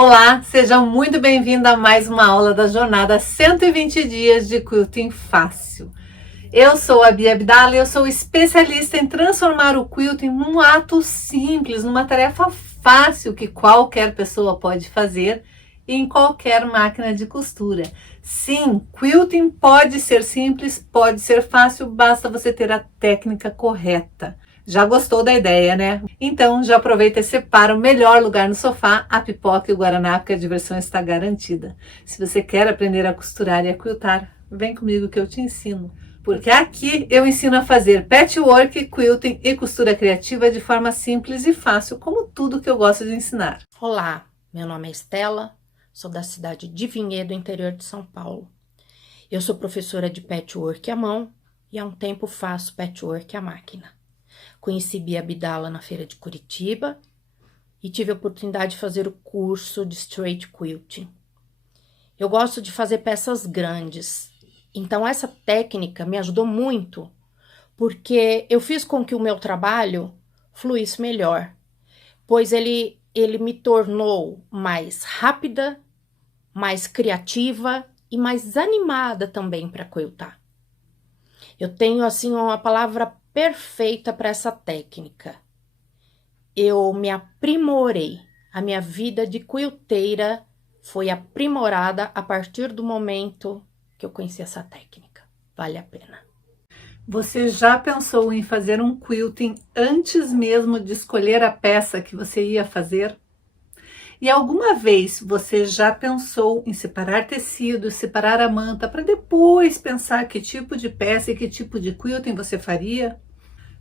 Olá, seja muito bem-vindo a mais uma aula da jornada 120 dias de quilting fácil. Eu sou a Bia Abdala e eu sou especialista em transformar o quilting num ato simples, numa tarefa fácil que qualquer pessoa pode fazer em qualquer máquina de costura. Sim, quilting pode ser simples, pode ser fácil, basta você ter a técnica correta. Já gostou da ideia, né? Então já aproveita e separa o melhor lugar no sofá, a pipoca e o guaraná, porque a diversão está garantida. Se você quer aprender a costurar e a quiltar, vem comigo que eu te ensino. Porque aqui eu ensino a fazer patchwork, quilting e costura criativa de forma simples e fácil, como tudo que eu gosto de ensinar. Olá, meu nome é Estela, sou da cidade de Vinhedo, interior de São Paulo. Eu sou professora de patchwork à mão e há um tempo faço patchwork à máquina. Conheci Bia Abdala na feira de Curitiba e tive a oportunidade de fazer o curso de straight quilting. Eu gosto de fazer peças grandes, então essa técnica me ajudou muito, porque eu fiz com que o meu trabalho fluísse melhor, pois ele me tornou mais rápida, mais criativa e mais animada também para quiltar. Eu tenho, assim, uma palavra perfeita para essa técnica. Eu me aprimorei. A minha vida de quilteira foi aprimorada a partir do momento que eu conheci essa técnica. Vale a pena. Você já pensou em fazer um quilting antes mesmo de escolher a peça que você ia fazer? E alguma vez você já pensou em separar tecido, separar a manta, para depois pensar que tipo de peça e que tipo de quilting você faria?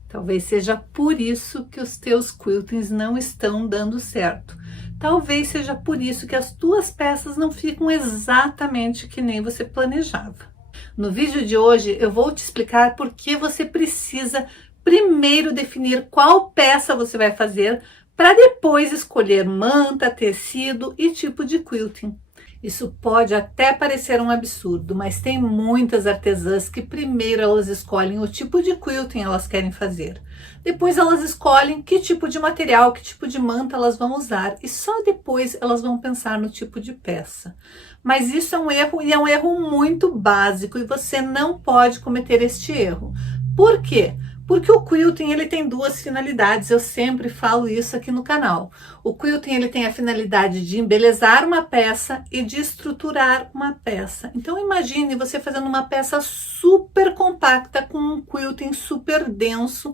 Talvez seja por isso que os teus quiltings não estão dando certo. Talvez seja por isso que as tuas peças não ficam exatamente que nem você planejava. No vídeo de hoje eu vou te explicar por que você precisa primeiro definir qual peça você vai fazer para depois escolher manta, tecido e tipo de quilting. Isso pode até parecer um absurdo, mas tem muitas artesãs que primeiro elas escolhem o tipo de quilting elas querem fazer. Depois elas escolhem que tipo de material, que tipo de manta elas vão usar e só depois elas vão pensar no tipo de peça. Mas isso é um erro e é um erro muito básico e você não pode cometer este erro. Por quê? Porque o quilting ele tem duas finalidades, eu sempre falo isso aqui no canal. O quilting ele tem a finalidade de embelezar uma peça e de estruturar uma peça. Então imagine você fazendo uma peça super compacta com um quilting super denso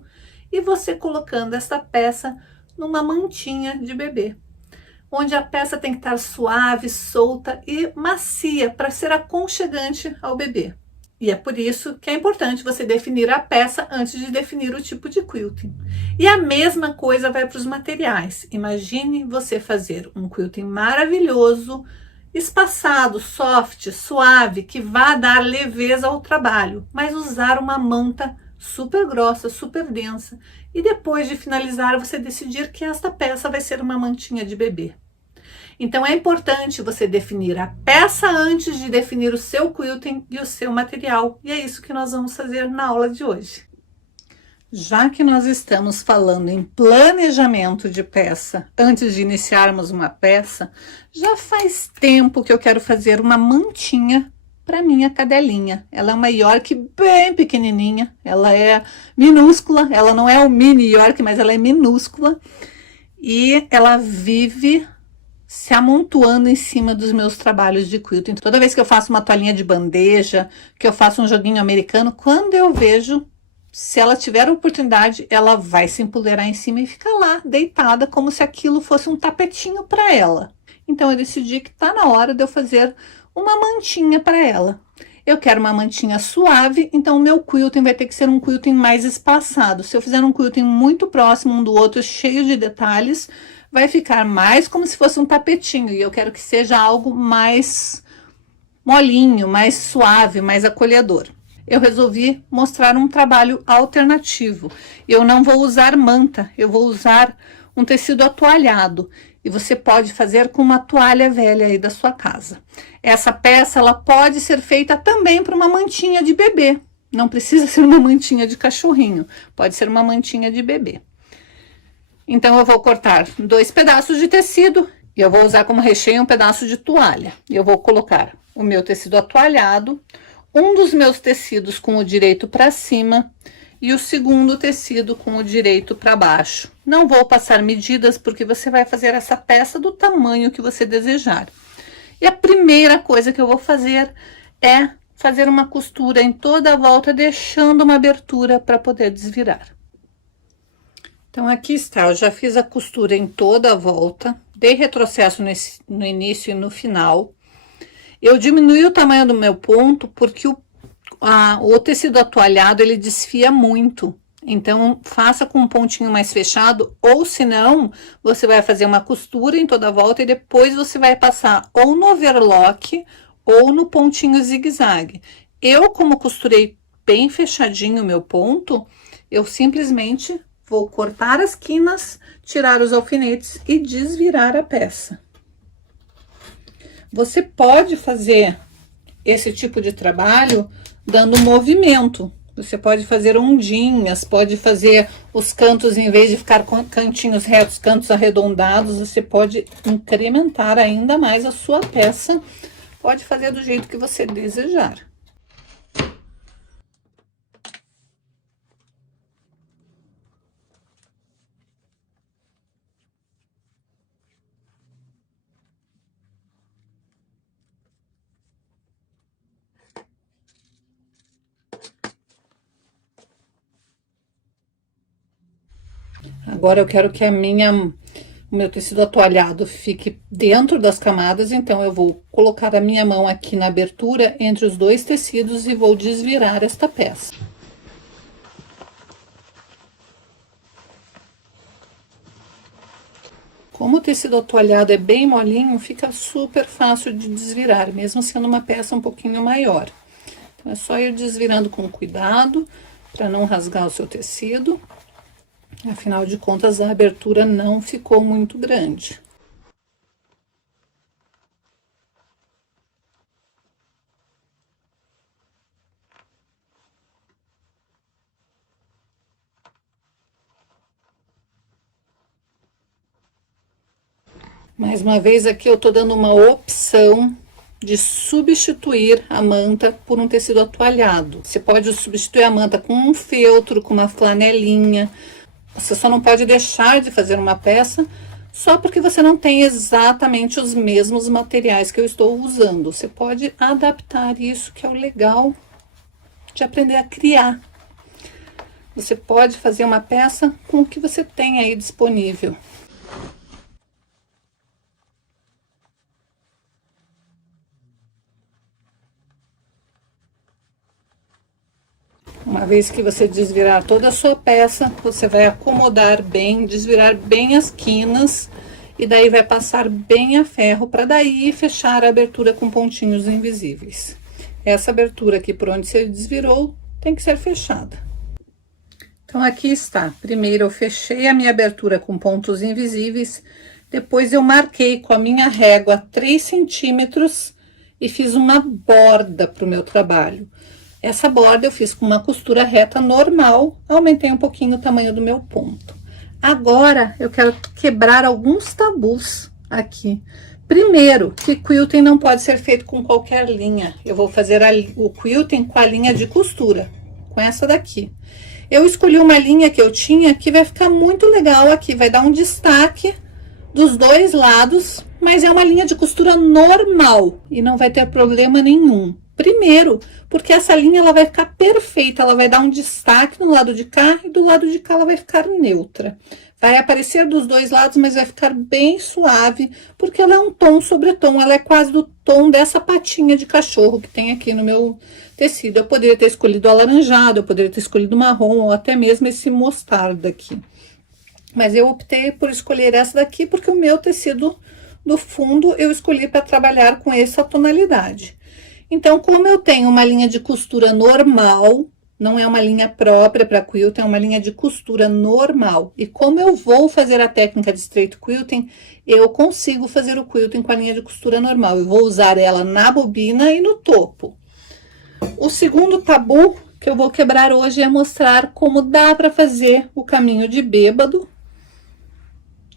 e você colocando essa peça numa mantinha de bebê, onde a peça tem que estar suave, solta e macia para ser aconchegante ao bebê. E é por isso que é importante você definir a peça antes de definir o tipo de quilting. E a mesma coisa vai para os materiais. Imagine você fazer um quilting maravilhoso, espaçado, soft, suave, que vá dar leveza ao trabalho, mas usar uma manta super grossa, super densa. E depois de finalizar, você decidir que esta peça vai ser uma mantinha de bebê. Então é importante você definir a peça antes de definir o seu quilting e o seu material. E é isso que nós vamos fazer na aula de hoje. Já que nós estamos falando em planejamento de peça, antes de iniciarmos uma peça, já faz tempo que eu quero fazer uma mantinha para minha cadelinha. Ela é uma York bem pequenininha, ela é minúscula, ela não é o mini York, mas ela é minúscula. E ela vive se amontoando em cima dos meus trabalhos de quilting. Toda vez que eu faço uma toalhinha de bandeja, que eu faço um joguinho americano, quando eu vejo, se ela tiver a oportunidade, ela vai se empoleirar em cima e ficar lá, deitada, como se aquilo fosse um tapetinho para ela. Então eu decidi que tá na hora de eu fazer uma mantinha para ela. Eu quero uma mantinha suave, então o meu quilting vai ter que ser um quilting mais espaçado. Se eu fizer um quilting muito próximo um do outro, cheio de detalhes, vai ficar mais como se fosse um tapetinho, e eu quero que seja algo mais molinho, mais suave, mais acolhedor. Eu resolvi mostrar um trabalho alternativo. Eu não vou usar manta, eu vou usar um tecido atoalhado. E você pode fazer com uma toalha velha aí da sua casa. Essa peça, ela pode ser feita também para uma mantinha de bebê. Não precisa ser uma mantinha de cachorrinho, pode ser uma mantinha de bebê. Então eu vou cortar 2 pedaços de tecido E eu vou usar como recheio um pedaço de toalha. Eu vou colocar o meu tecido atualhado, um dos meus tecidos com o direito para cima e o segundo tecido com o direito para baixo. Não vou passar medidas porque você vai fazer essa peça do tamanho que você desejar. E a primeira coisa que eu vou fazer é fazer uma costura em toda a volta, deixando uma abertura para poder desvirar. Então, aqui está, eu já fiz a costura em toda a volta, dei retrocesso no início e no final. Eu diminui o tamanho do meu ponto porque o tecido atualhado, ele desfia muito. Então, faça com um pontinho mais fechado, ou senão, você vai fazer uma costura em toda a volta e depois você vai passar ou no overlock ou no pontinho zigue-zague. Eu, como costurei bem fechadinho o meu ponto, eu simplesmente vou cortar as quinas, tirar os alfinetes e desvirar a peça. Você pode fazer esse tipo de trabalho dando movimento. Você pode fazer ondinhas, pode fazer os cantos, em vez de ficar com cantinhos retos, cantos arredondados, você pode incrementar ainda mais a sua peça. Pode fazer do jeito que você desejar. Agora eu quero que o meu tecido atualhado fique dentro das camadas, então eu vou colocar a minha mão aqui na abertura entre os dois tecidos e vou desvirar esta peça. Como o tecido atualhado é bem molinho, fica super fácil de desvirar, mesmo sendo uma peça um pouquinho maior. Então, é só ir desvirando com cuidado, para não rasgar o seu tecido. Afinal de contas, a abertura não ficou muito grande. Mais uma vez, aqui eu tô dando uma opção de substituir a manta por um tecido atualhado. Você pode substituir a manta com um feltro, com uma flanelinha. Você só não pode deixar de fazer uma peça só porque você não tem exatamente os mesmos materiais que eu estou usando. Você pode adaptar isso, que é o legal de aprender a criar. Você pode fazer uma peça com o que você tem aí disponível. Uma vez que você desvirar toda a sua peça, você vai acomodar bem, desvirar bem as quinas e daí vai passar bem a ferro para daí fechar a abertura com pontinhos invisíveis. Essa abertura aqui por onde você desvirou tem que ser fechada. Então, aqui está. Primeiro eu fechei a minha abertura com pontos invisíveis, depois eu marquei com a minha régua 3 centímetros e fiz uma borda para o meu trabalho. Essa borda eu fiz com uma costura reta normal, aumentei um pouquinho o tamanho do meu ponto. Agora, eu quero quebrar alguns tabus aqui. Primeiro, que quilting não pode ser feito com qualquer linha. Eu vou fazer o quilting com a linha de costura, com essa daqui. Eu escolhi uma linha que eu tinha que vai ficar muito legal aqui, vai dar um destaque dos dois lados, mas é uma linha de costura normal e não vai ter problema nenhum. Primeiro, porque essa linha ela vai ficar perfeita, ela vai dar um destaque no lado de cá e do lado de cá ela vai ficar neutra. Vai aparecer dos dois lados, mas vai ficar bem suave, porque ela é um tom sobre tom, ela é quase do tom dessa patinha de cachorro que tem aqui no meu tecido. Eu poderia ter escolhido alaranjado, eu poderia ter escolhido marrom ou até mesmo esse mostarda aqui. Mas eu optei por escolher essa daqui porque o meu tecido do fundo eu escolhi para trabalhar com essa tonalidade. Então, como eu tenho uma linha de costura normal, não é uma linha própria para quilting, é uma linha de costura normal. E como eu vou fazer a técnica de straight quilting, eu consigo fazer o quilting com a linha de costura normal. Eu vou usar ela na bobina e no topo. O segundo tabu que eu vou quebrar hoje é mostrar como dá para fazer o caminho de bêbado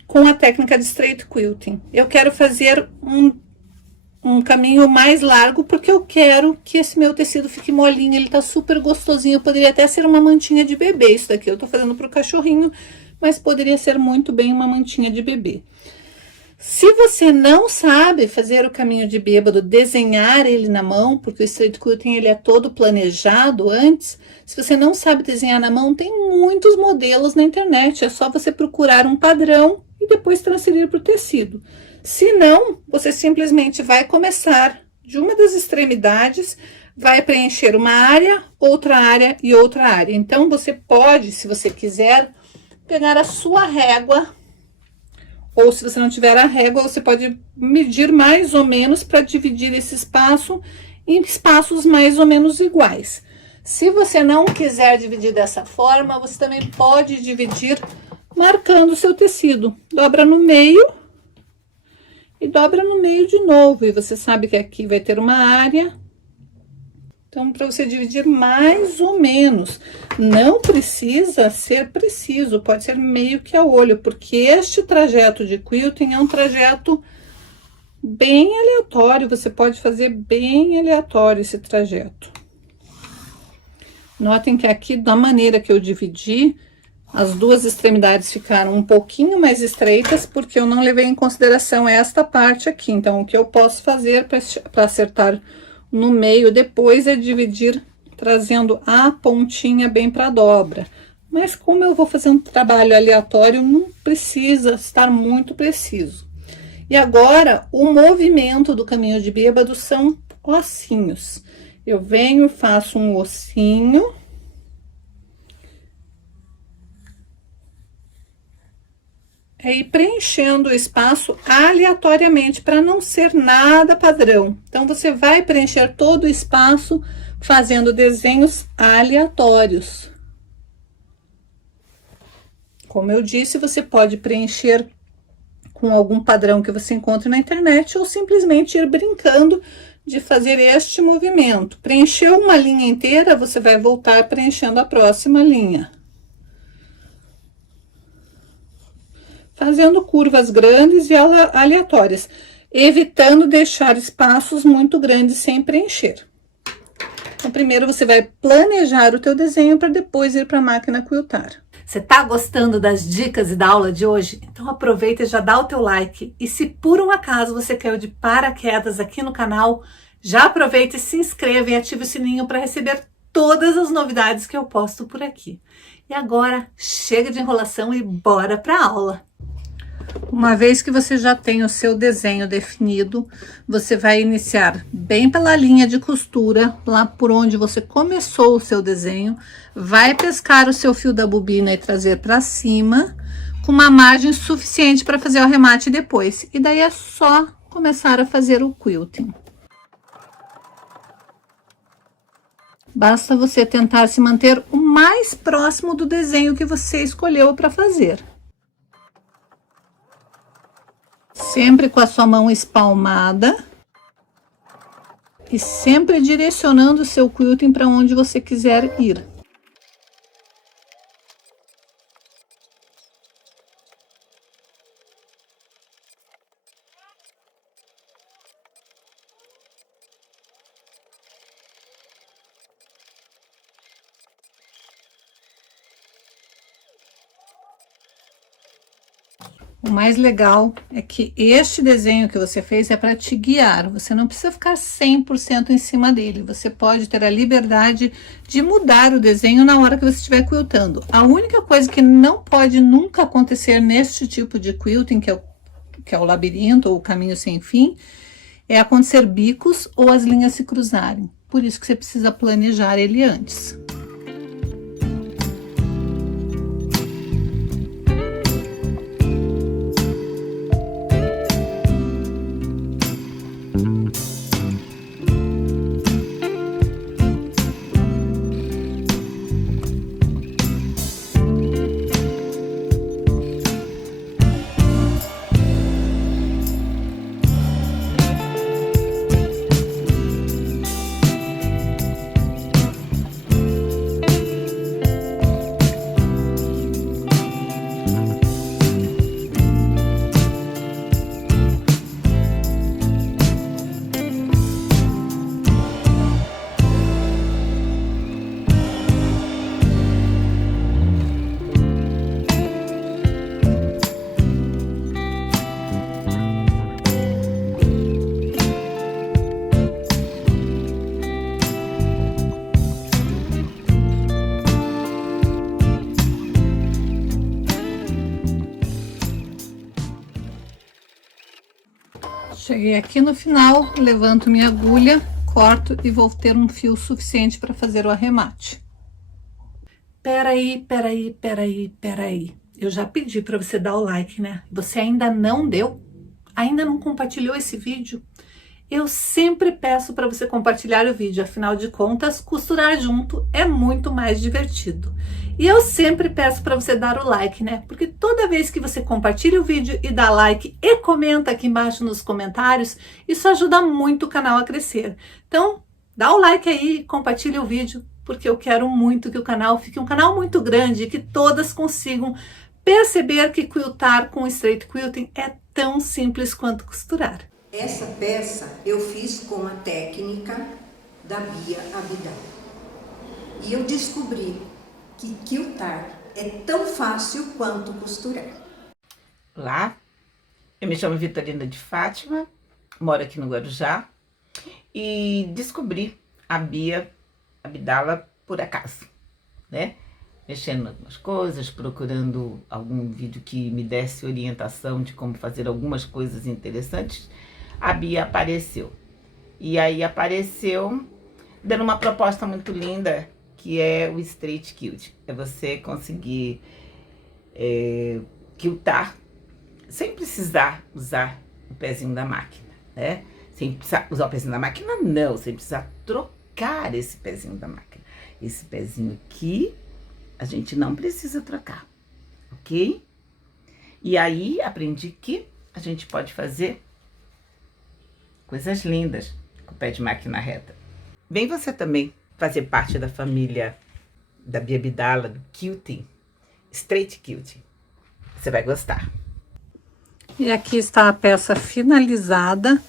com a técnica de straight quilting. Eu quero fazer um caminho mais largo, porque eu quero que esse meu tecido fique molinho, ele tá super gostosinho. Poderia até ser uma mantinha de bebê isso daqui, eu tô fazendo pro cachorrinho, mas poderia ser muito bem uma mantinha de bebê. Se você não sabe fazer o caminho de bêbado, desenhar ele na mão, porque o straight quilting ele é todo planejado antes, se você não sabe desenhar na mão, tem muitos modelos na internet, é só você procurar um padrão e depois transferir para o tecido. Se não, você simplesmente vai começar de uma das extremidades, vai preencher uma área e outra área. Então, você pode, se você quiser, pegar a sua régua, ou se você não tiver a régua, você pode medir mais ou menos para dividir esse espaço em espaços mais ou menos iguais. Se você não quiser dividir dessa forma, você também pode dividir marcando o seu tecido. Dobra no meio e dobra no meio de novo. E você sabe que aqui vai ter uma área. Então, para você dividir mais ou menos, não precisa ser preciso, pode ser meio que a olho, porque este trajeto de quilting é um trajeto bem aleatório, você pode fazer bem aleatório esse trajeto. Notem que aqui, da maneira que eu dividi, as duas extremidades ficaram um pouquinho mais estreitas, porque eu não levei em consideração esta parte aqui. Então, o que eu posso fazer para acertar no meio depois é dividir, trazendo a pontinha bem para a dobra. Mas como eu vou fazer um trabalho aleatório, não precisa estar muito preciso. E agora, o movimento do caminho de bêbado são ossinhos. Eu venho, faço um ossinho. E preenchendo o espaço aleatoriamente, para não ser nada padrão. Então, você vai preencher todo o espaço fazendo desenhos aleatórios. Como eu disse, você pode preencher com algum padrão que você encontre na internet ou simplesmente ir brincando de fazer este movimento. Preencheu uma linha inteira, você vai voltar preenchendo a próxima linha. Fazendo curvas grandes e aleatórias, evitando deixar espaços muito grandes sem preencher. Então, primeiro você vai planejar o teu desenho para depois ir para a máquina quiltar. Você tá gostando das dicas e da aula de hoje? Então aproveita e já dá o teu like. E se por um acaso você caiu de paraquedas aqui no canal, já aproveita e se inscreva e ative o sininho para receber todas as novidades que eu posto por aqui. E agora, chega de enrolação e bora para a aula! Uma vez que você já tem o seu desenho definido, você vai iniciar bem pela linha de costura, lá por onde você começou o seu desenho, vai pescar o seu fio da bobina e trazer para cima, com uma margem suficiente para fazer o arremate depois. E daí é só começar a fazer o quilting. Basta você tentar se manter o mais próximo do desenho que você escolheu para fazer. Sempre com a sua mão espalmada e sempre direcionando o seu quilting para onde você quiser ir. O mais legal é que este desenho que você fez é para te guiar, você não precisa ficar 100% em cima dele, você pode ter a liberdade de mudar o desenho na hora que você estiver quiltando. A única coisa que não pode nunca acontecer neste tipo de quilting, que é o labirinto ou o caminho sem fim, é acontecer bicos ou as linhas se cruzarem. Por isso que você precisa planejar ele antes. Cheguei aqui no final, levanto minha agulha, corto e vou ter um fio suficiente para fazer o arremate. Peraí. Eu já pedi para você dar o like, né? Você ainda não deu? Ainda não compartilhou esse vídeo? Eu sempre peço para você compartilhar o vídeo, afinal de contas, costurar junto é muito mais divertido. E eu sempre peço para você dar o like, né? Porque toda vez que você compartilha o vídeo e dá like e comenta aqui embaixo nos comentários, isso ajuda muito o canal a crescer. Então, dá o like aí, compartilha o vídeo, porque eu quero muito que o canal fique um canal muito grande e que todas consigam perceber que quiltar com straight quilting é tão simples quanto costurar. Essa peça eu fiz com a técnica da Bia Abidal. E eu descobri que quiltar é tão fácil quanto costurar. Olá, eu me chamo Vitorina de Fátima, moro aqui no Guarujá e descobri a Bia Abdala por acaso, né? Mexendo em algumas coisas, procurando algum vídeo que me desse orientação de como fazer algumas coisas interessantes. A Bia apareceu. E aí apareceu dando uma proposta muito linda, que é o straight quilt. É você conseguir quiltar sem precisar usar o pezinho da máquina, né? Sem precisar usar o pezinho da máquina, não. Sem precisar trocar esse pezinho da máquina. Esse pezinho aqui, a gente não precisa trocar, ok? E aí, aprendi que a gente pode fazer coisas lindas com o pé de máquina reta. Vem você também fazer parte da família da Bia Abdala, do quilting, straight quilting. Você vai gostar. E aqui está a peça finalizada,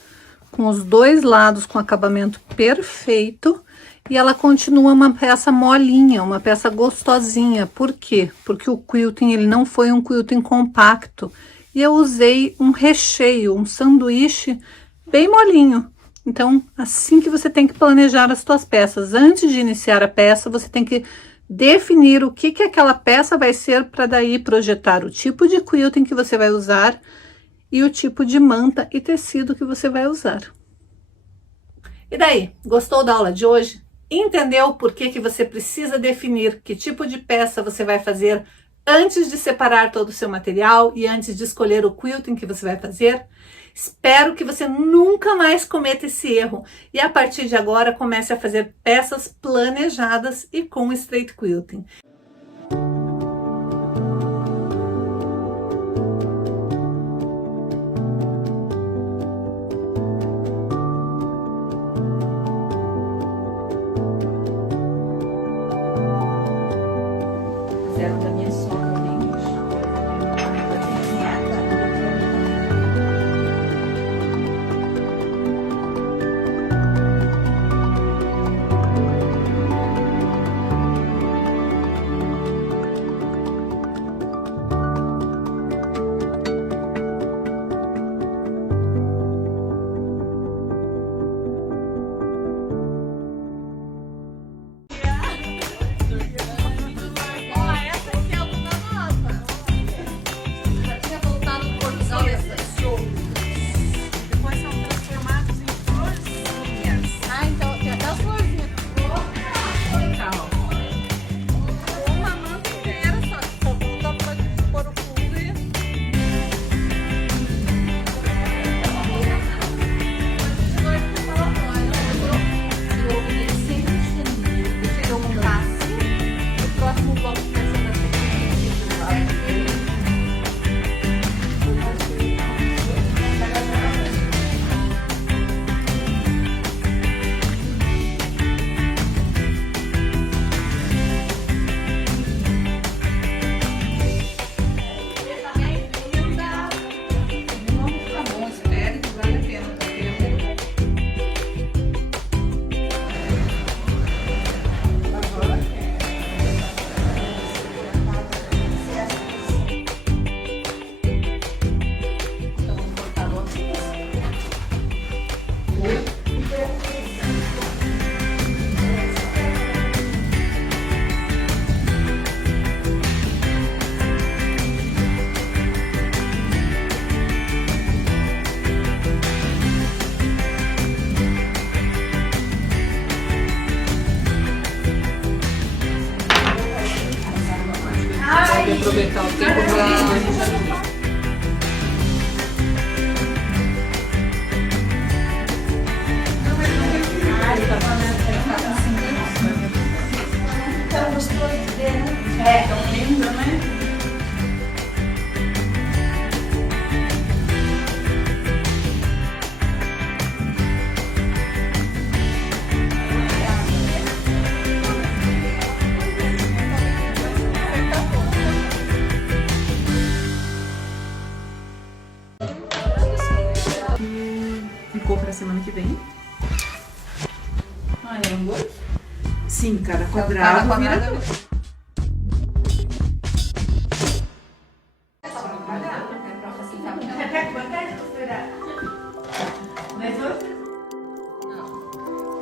com os dois lados com acabamento perfeito. E ela continua uma peça molinha, uma peça gostosinha. Por quê? Porque o quilting, ele não foi um quilting compacto. E eu usei um recheio, um sanduíche bem molinho. Então, assim que você tem que planejar as suas peças. Antes de iniciar a peça, você tem que definir o que aquela peça vai ser, para daí projetar o tipo de quilting que você vai usar e o tipo de manta e tecido que você vai usar. E daí, gostou da aula de hoje? Entendeu por que você precisa definir que tipo de peça você vai fazer antes de separar todo o seu material e antes de escolher o quilting que você vai fazer? Espero que você nunca mais cometa esse erro e a partir de agora comece a fazer peças planejadas e com straight quilting. Fizeram da minha sogra, Ficou pra semana que vem. Ah, é um gosto? Sim, cada quadrado vira...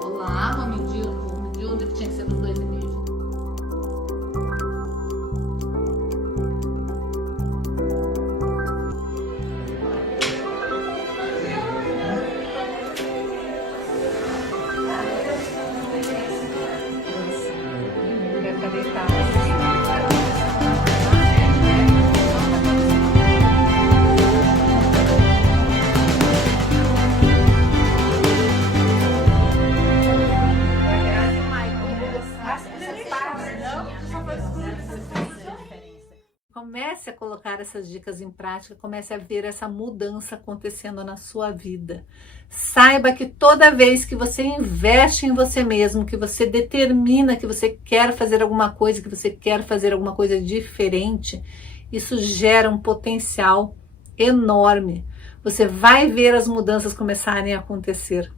Vou lá, vou medir onde que tinha que ser nos 2,5. Deve estar deitado. Comece a colocar essas dicas em prática, comece a ver essa mudança acontecendo na sua vida. Saiba que toda vez que você investe em você mesmo, que você determina que você quer fazer alguma coisa, que você quer fazer alguma coisa diferente, isso gera um potencial enorme. Você vai ver as mudanças começarem a acontecer.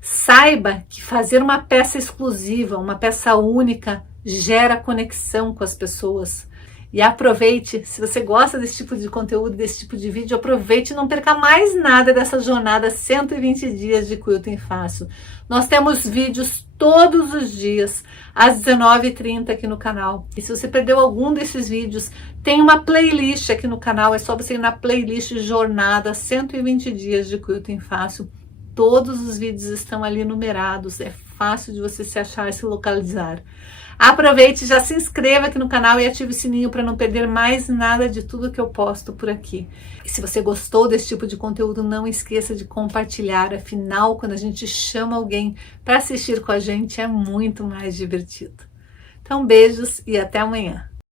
Saiba que fazer uma peça exclusiva, uma peça única, gera conexão com as pessoas. E aproveite, se você gosta desse tipo de conteúdo, desse tipo de vídeo, aproveite e não perca mais nada dessa jornada 120 dias de Quilting Fácil. Nós temos vídeos todos os dias, às 19h30 aqui no canal. E se você perdeu algum desses vídeos, tem uma playlist aqui no canal, é só você ir na playlist Jornada 120 dias de Quilting Fácil. Todos os vídeos estão ali numerados, é fácil de você se achar e se localizar. Aproveite, já se inscreva aqui no canal e ative o sininho para não perder mais nada de tudo que eu posto por aqui. E se você gostou desse tipo de conteúdo, não esqueça de compartilhar, afinal, quando a gente chama alguém para assistir com a gente, é muito mais divertido. Então, beijos e até amanhã.